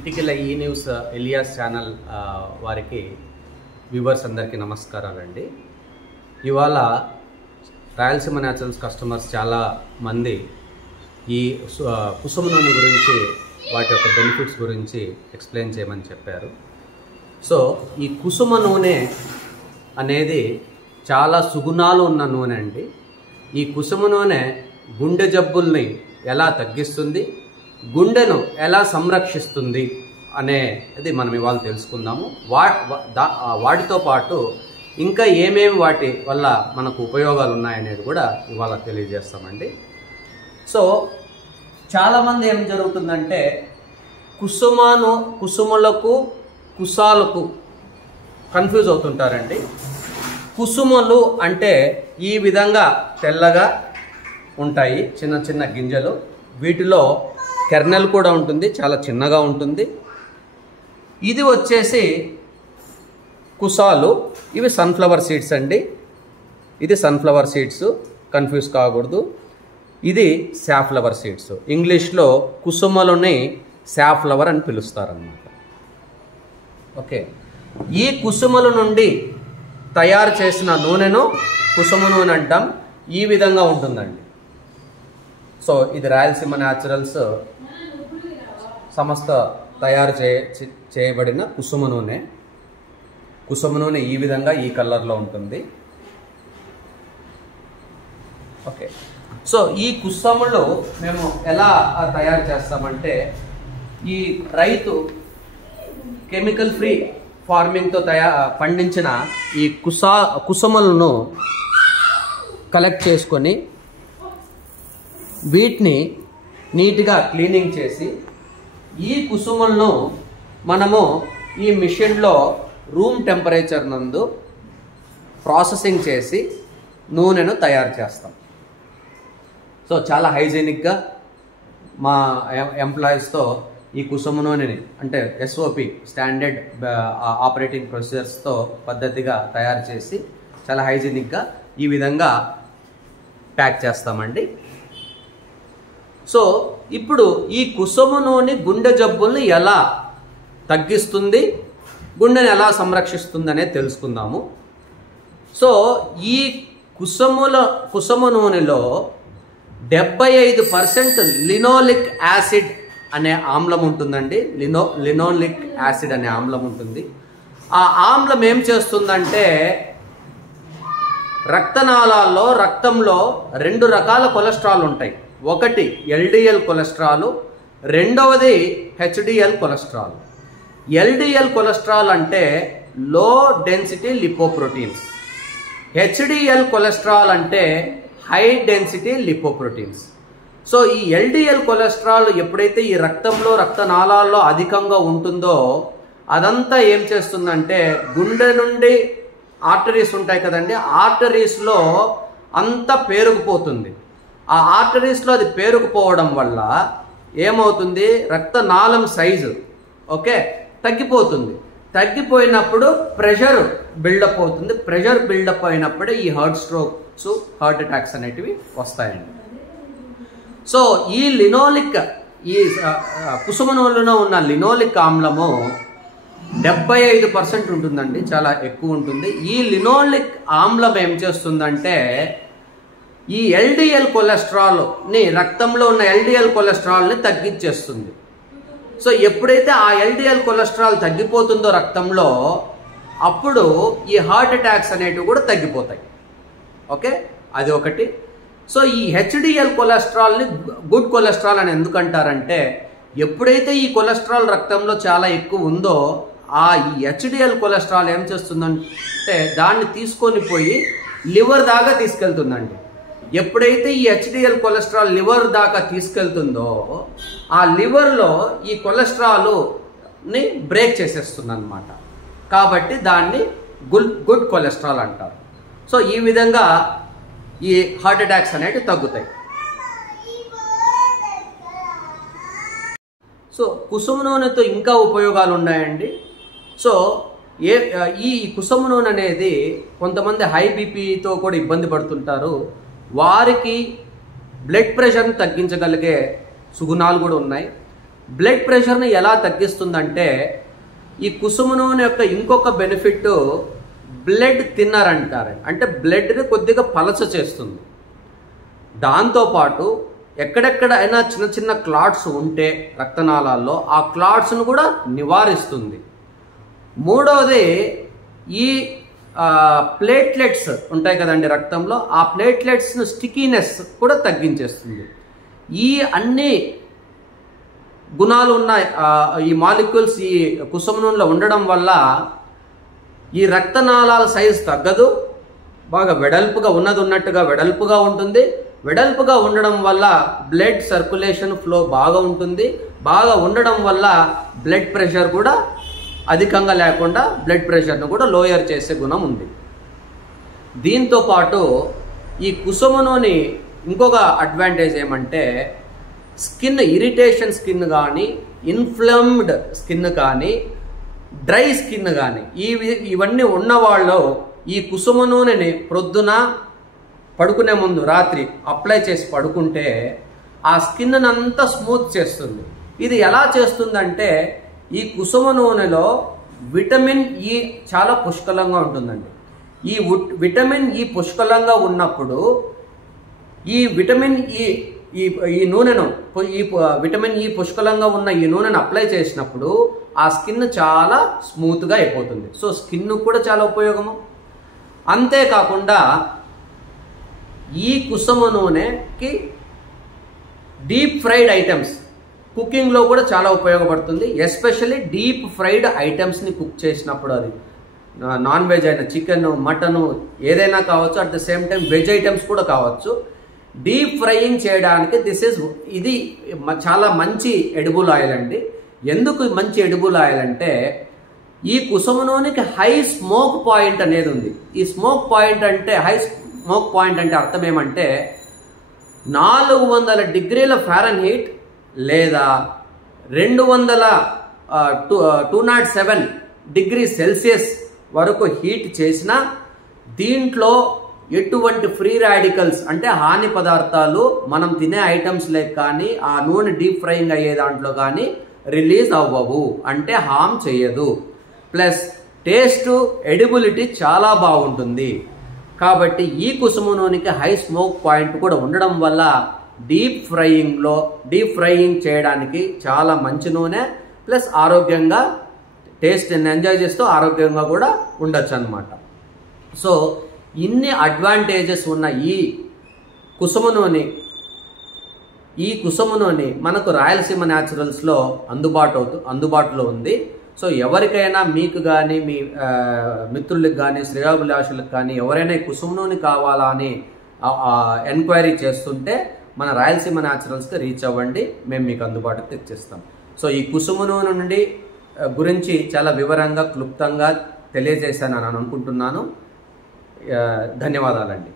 ఇటికల ఈ news alias channel వారికి viewers అందరికీ నమస్కారాలండి. ఇవాళ రాయలసీమ న్యాచురల్స్ కస్టమర్స్ చాలా మంది ఈ కుసుమ నూనె గురించి వాటి యొక్క బెనిఫిట్స్ గురించి ఎక్స్ప్లెయిన్ చేయమని చెప్పారు. సో ఈ కుసుమ నూనె అనేది చాలా సుగుణాలు ఉన్న నూనె అండి. ఈ కుసుమ నూనె గుండె జబ్బుల్ని ఎలా తగ్గిస్తుంది, గుండెను ఎలా సంరక్షిస్తుంది అనేది మనం ఇవాళ తెలుసుకుందాము. వాటితో పాటు ఇంకా ఏమేమి వాటి వల్ల మనకు ఉపయోగాలు ఉన్నాయనేది కూడా ఇవాళ తెలియజేస్తామండి. సో చాలామంది ఏం జరుగుతుందంటే కుసుములకు కుసాలకు కన్ఫ్యూజ్ అవుతుంటారండి. కుసుమలు అంటే ఈ విధంగా తెల్లగా ఉంటాయి, చిన్న చిన్న గింజలు. వీటిలో కెర్నెల్ కూడా ఉంటుంది, చాలా చిన్నగా ఉంటుంది. ఇది వచ్చేసి కుసాలు, ఇవి సన్ఫ్లవర్ సీడ్స్ అండి. ఇది సన్ఫ్లవర్ సీడ్స్, కన్ఫ్యూజ్ కాకూడదు. ఇది సాఫ్లవర్ సీడ్స్. ఇంగ్లీష్లో కుసుమలని సాఫ్లవర్ అని పిలుస్తారన్నమాట. ఓకే, ఈ కుసుమల నుండి తయారు చేసిన నూనెను కుసుమ నూనె అంటాం. ఈ విధంగా ఉంటుందండి. సో ఇది రాయలసీమ న్యాచురల్స్ సంస్థ తయారు చేయబడిన కుసుమ నూనె. కుసుమ నూనె ఈ విధంగా ఈ కలర్లో ఉంటుంది. ఓకే, సో ఈ కుసుమలు మేము ఎలా తయారు చేస్తామంటే, ఈ రైతు కెమికల్ ఫ్రీ ఫార్మింగ్తో పండించిన ఈ కుసుమలను కలెక్ట్ చేసుకొని వీటిని నీట్గా క్లీనింగ్ చేసి ఈ కుసుమలను మనము ఈ మిషన్లో రూమ్ టెంపరేచర్ నందు ప్రాసెసింగ్ చేసి నూనెను తయారు చేస్తాం. సో చాలా హైజీనిక్గా మా ఎంప్లాయీస్తో ఈ కుసుమ నూనెని, అంటే ఎస్ఓపి స్టాండర్డ్ ఆపరేటింగ్ ప్రొసీజర్స్తో పద్ధతిగా తయారు చేసి చాలా హైజీనిక్గా ఈ విధంగా ప్యాక్ చేస్తామండి. సో ఇప్పుడు ఈ కుసుమ నూనె గుండె జబ్బుల్ని ఎలా తగ్గిస్తుంది, గుండెని ఎలా సంరక్షిస్తుంది అనేది తెలుసుకుందాము. సో ఈ కుసుమ నూనెలో 75% లినోలిక్ యాసిడ్ అనే ఆమ్లం ఉంటుందండి. లినోలిక్ యాసిడ్ అనే ఆమ్లం ఉంటుంది. ఆ ఆమ్లం ఏం చేస్తుందంటే రక్తనాళాల్లో, రక్తంలో 2 రకాల కొలెస్ట్రాల్ ఉంటాయి. ఒకటి ఎల్డిఎల్ కొలెస్ట్రాల్, రెండవది హెచ్డిఎల్ కొలెస్ట్రాల్. ఎల్డిఎల్ కొలెస్ట్రాల్ అంటే low density lipoproteins, HDL cholesterol అంటే హై డెన్సిటీ లిపోప్రోటీన్స్. సో ఈ ఎల్డిఎల్ కొలెస్ట్రాల్ ఎప్పుడైతే ఈ రక్తంలో, రక్తనాళాల్లో అధికంగా ఉంటుందో అదంతా ఏం చేస్తుందంటే గుండె నుండి ఆర్టరీస్ ఉంటాయి కదండి, ఆర్టరీస్లో అంతా పేరుకుపోతుంది. ఆ ఆర్టరీస్లో అది పేరుకుపోవడం వల్ల ఏమవుతుంది, రక్తనాళం సైజు తగ్గిపోతుంది. తగ్గిపోయినప్పుడు ప్రెషర్ బిల్డప్ అవుతుంది. ప్రెషర్ బిల్డప్ అయినప్పుడే ఈ హార్ట్ స్ట్రోక్స్, హార్ట్ అటాక్స్ అనేటివి వస్తాయండి. సో ఈ లినోలిక్, ఈ కుసుమ నూనెలో ఉన్న లినోలిక్ ఆమ్లము 75% ఉంటుందండి, చాలా ఎక్కువ ఉంటుంది. ఈ లినోలిక్ ఆమ్లం ఏం చేస్తుందంటే ఈ ఎల్డిఎల్ కొలెస్ట్రాల్ని, రక్తంలో ఉన్న ఎల్డిఎల్ కొలెస్ట్రాల్ని తగ్గించేస్తుంది. సో ఎప్పుడైతే ఆ ఎల్డిఎల్ కొలెస్ట్రాల్ తగ్గిపోతుందో రక్తంలో, అప్పుడు ఈ హార్ట్ అటాక్స్ అనేటివి కూడా తగ్గిపోతాయి. ఓకే, అది ఒకటి. సో ఈ హెచ్డిఎల్ కొలెస్ట్రాల్ని గుడ్ కొలెస్ట్రాల్ అని ఎందుకంటారంటే, ఎప్పుడైతే ఈ కొలెస్ట్రాల్ రక్తంలో చాలా ఎక్కువ ఉందో ఈ హెచ్డిఎల్ కొలెస్ట్రాల్ ఏం చేస్తుందంటే దాన్ని తీసుకొని పోయి లివర్ దాకా తీసుకెళ్తుందండి. ఎప్పుడైతే ఈ హెచ్డిఎల్ కొలెస్ట్రాల్ లివర్ దాకా తీసుకెళ్తుందో ఆ లివర్లో ఈ కొలెస్ట్రాల్ని బ్రేక్ చేసేస్తుంది అన్నమాట. కాబట్టి దాన్ని గుడ్ కొలెస్ట్రాల్ అంటారు. సో ఈ విధంగా ఈ హార్ట్ అటాక్స్ అనేవి తగ్గుతాయి. సో కుసుమ నూనెతో ఇంకా ఉపయోగాలు ఉన్నాయండి. సో ఈ కుసుమ నూనె అనేది కొంతమంది హై బీపీతో కూడా ఇబ్బంది పడుతుంటారు. వారికి బ్లడ్ ప్రెషర్ని తగ్గించగలిగే సుగుణాలు కూడా ఉన్నాయి. బ్లడ్ ప్రెషర్ని ఎలా తగ్గిస్తుందంటే ఈ కుసుమ నూనె యొక్క ఇంకొక బెనిఫిట్ బ్లడ్ థిన్నర్ అంటారు. అంటే బ్లడ్ని కొద్దిగా పలచ చేస్తుంది. దాంతోపాటు ఎక్కడెక్కడైనా చిన్న చిన్న క్లాట్స్ ఉంటే రక్తనాళాల్లో ఆ క్లాట్స్ను కూడా నివారిస్తుంది. మూడవది ఈ ప్లేట్లెట్స్ ఉంటాయి కదండి రక్తంలో, ఆ ప్లేట్లెట్స్ను స్టికీనెస్ కూడా తగ్గించేస్తుంది. ఈ అన్ని గుణాలు ఉన్న ఈ మాలిక్యూల్స్ ఈ కుసుమ నూనెలో ఉండడం వల్ల ఈ రక్తనాళాల సైజు తగ్గదు, బాగా వెడల్పుగా ఉన్నట్టుగా వెడల్పుగా ఉంటుంది. వెడల్పుగా ఉండడం వల్ల బ్లడ్ సర్క్యులేషన్ ఫ్లో బాగా ఉంటుంది. బాగా ఉండడం వల్ల బ్లడ్ ప్రెషర్ కూడా అధికంగా లేకుండా బ్లడ్ ప్రెషర్ను కూడా లోయర్ చేసే గుణం ఉంది. దీంతో పాటు ఈ కుసుమ నూనె ఇంకొక అడ్వాంటేజ్ ఏమంటే స్కిన్ ఇరిటేషన్ స్కిన్ కానీ, ఇన్ఫ్లమ్డ్ స్కిన్ కానీ, డ్రై స్కిన్ కానీ ఇవన్నీ ఉన్నవాళ్ళు ఈ కుసుమ నూనెని ప్రొద్దున పడుకునే ముందు రాత్రి అప్లై చేసి పడుకుంటే ఆ స్కిన్ అంతా స్మూత్ చేస్తుంది. ఇది ఎలా చేస్తుందంటే ఈ కుసుమ నూనెలో విటమిన్ ఈ చాలా పుష్కలంగా ఉంటుందండి. ఈ విటమిన్ ఈ పుష్కలంగా ఉన్నప్పుడు ఈ విటమిన్ ఈ నూనెను ఈ విటమిన్ ఈ పుష్కలంగా ఉన్న ఈ నూనెను అప్లై చేసినప్పుడు ఆ స్కిన్ చాలా స్మూత్గా అయిపోతుంది. సో స్కిన్ కూడా చాలా ఉపయోగము. అంతేకాకుండా ఈ కుసుమ నూనెకి డీప్ ఫ్రైడ్ ఐటమ్స్ కుకింగ్లో కూడా చాలా ఉపయోగపడుతుంది. ఎస్పెషల్లీ డీప్ ఫ్రైడ్ ఐటమ్స్ని కుక్ చేసినప్పుడు, అది నాన్ వెజ్ అయినా చికెన్, మటను ఏదైనా కావచ్చు, at the same time veg items కూడా కావచ్చు. డీప్ ఫ్రైయింగ్ చేయడానికి ఇది చాలా మంచి ఎడిబుల్ ఆయిల్ అండి. ఎందుకు మంచి ఎడిబుల్ ఆయిల్ అంటే ఈ కుసుమ నూనెకి హై స్మోక్ పాయింట్ అనేది ఉంది. ఈ స్మోక్ పాయింట్ అంటే స్మోక్ పాయింట్ అంటే అర్థం ఏమంటే 400 డిగ్రీల ఫారెన్హీట్ లేదా 207 డిగ్రీ సెల్సియస్ వరకు హీట్ చేసినా దీంట్లో ఎటువంటి ఫ్రీ రాడికల్స్ అంటే హాని పదార్థాలు మనం తినే ఐటమ్స్లే కానీ ఆ నూనె డీప్ ఫ్రైయింగ్ అయ్యే దాంట్లో కానీ రిలీజ్ అవ్వవు, అంటే హామ్ చేయదు. ప్లస్ టేస్ట్ ఎడిబిలిటీ చాలా బాగుంటుంది. కాబట్టి ఈ కుసుమ నూనెకి హై స్మోక్ పాయింట్ కూడా ఉండడం వల్ల డీప్ ఫ్రైయింగ్ చేయడానికి చాలా మంచి నూనె. ప్లస్ ఆరోగ్యంగా టేస్ట్ ఎంజాయ్ చేస్తూ ఆరోగ్యంగా కూడా ఉండొచ్చు అన్నమాట. సో ఇన్ని అడ్వాంటేజెస్ ఉన్న ఈ కుసుమ నూనె మనకు రాయలసీమ న్యాచురల్స్లో అందుబాటులో ఉంది. సో ఎవరికైనా మీకు కానీ మీ మిత్రులకు కానీ శ్రేయోభిలాషులకు కానీ ఎవరైనా కుసుమ నూనె కావాలా అని ఎంక్వైరీ చేస్తుంటే మన రాయలసీమ న్యాచురల్స్కి రీచ్ అవ్వండి, మేము మీకు అందుబాటుకు తెచ్చిస్తాం. సో ఈ కుసుమ నూనె గురించి చాలా వివరంగా క్లుప్తంగా తెలియజేశాను అని అనుకుంటున్నాను. ధన్యవాదాలండి.